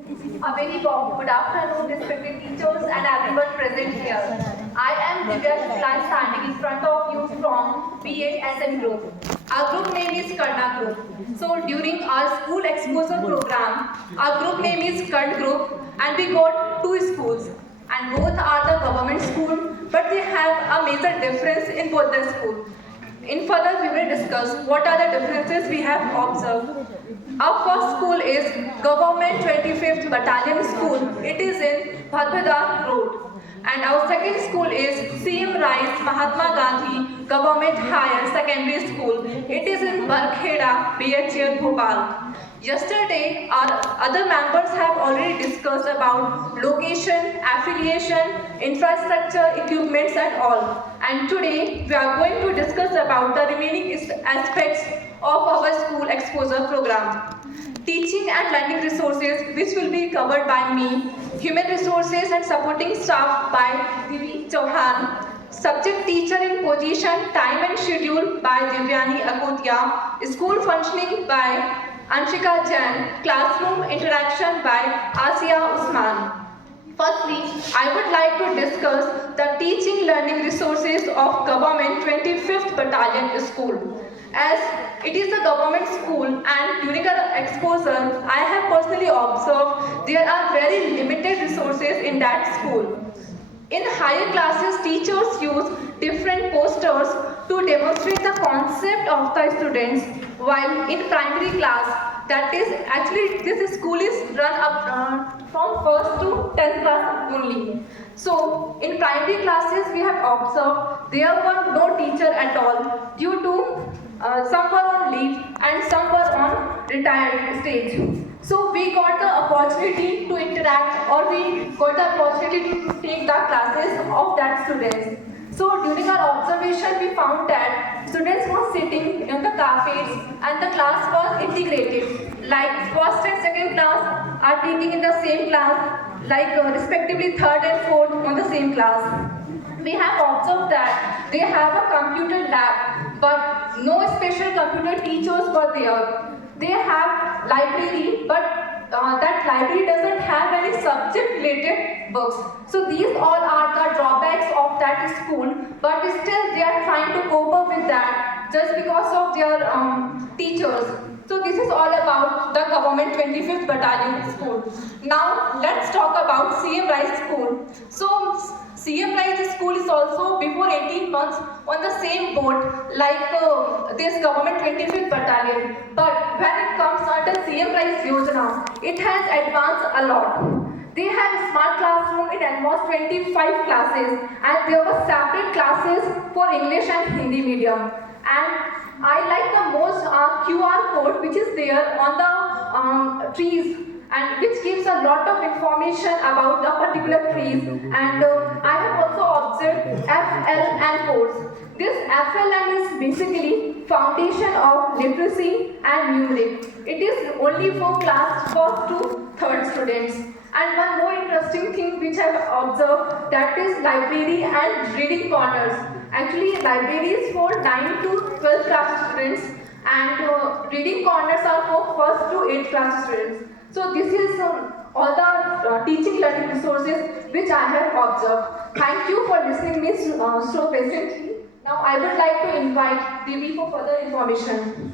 A very warm good afternoon, respected teachers and everyone present here. I am Divya Shukla standing in front of you from P8SM Group. Our group name is Karna Group. So during our school exposure program, our group name is Kant Group and we got two schools. And both are the government school, but they have a major difference in both the schools. In further, we will discuss what are the differences we have observed. Our first school is Government 25th Battalion School. It is in Bhadbada Road. And our second school is C.M. Rice Mahatma Gandhi Government Higher Secondary School. It is in Barkheda, BHL, Bhopal. Yesterday, our other members have already discussed about location, affiliation, infrastructure, equipments and all. And today, we are going to discuss about the remaining aspects of our school exposure program. Teaching and learning resources, which will be covered by me. Human resources and supporting staff by Divi Chauhan. Subject teacher in position, time and schedule by Divyani Akotia. School functioning by Anshika Jain. Classroom interaction by Asia Usman. Firstly, I would like to discuss the teaching learning resources of Government 25th Battalion School. As it is a government school and during our exposure, I have personally observed there are very limited resources in that school. In higher classes, teachers use different posters to demonstrate the concept of the students, while in primary class, that is actually this school is run up from 1st to 10th class only. So in primary classes, we have observed there were no teacher at all due to some were on leave and some were on retired stage. So we got the opportunity to interact or we got the opportunity to take the classes of that students. So during our observation we found that students were sitting in the cafes and the class was integrated. Like first and second class are taking in the same class, like respectively third and fourth on the same class. We have observed that they have a computer lab, but no special computer teachers were there. They have library, but that library doesn't have any subject-related books. So these all are the drawbacks of that school, but still they are trying to cope up with that just because of their teachers. So this is all about the Government 25th Battalion School. Now let's talk about C.M. Rice School. So C.M. Rice School is also before 18 months on the same boat like this Government 25th Battalion. But when it comes under C.M. Rice Yojana, it has advanced a lot. They have smart classroom in almost 25 classes and there were separate classes for English and Hindi medium. And I like the most QR code which is there on the trees and which gives a lot of information about the particular trees. And I have also observed FLN codes. This FLN is basically Foundation of Literacy and Numeric. It is only for class 1st to 3rd students. And one more interesting thing which I have observed, that is library and reading corners. Actually, library is for 9 to 12 class students and reading corners are for 1st to 8th class students. So this is all the teaching learning resources which I have observed. Thank you for listening me so patiently. Now I would like to invite Devi for further information.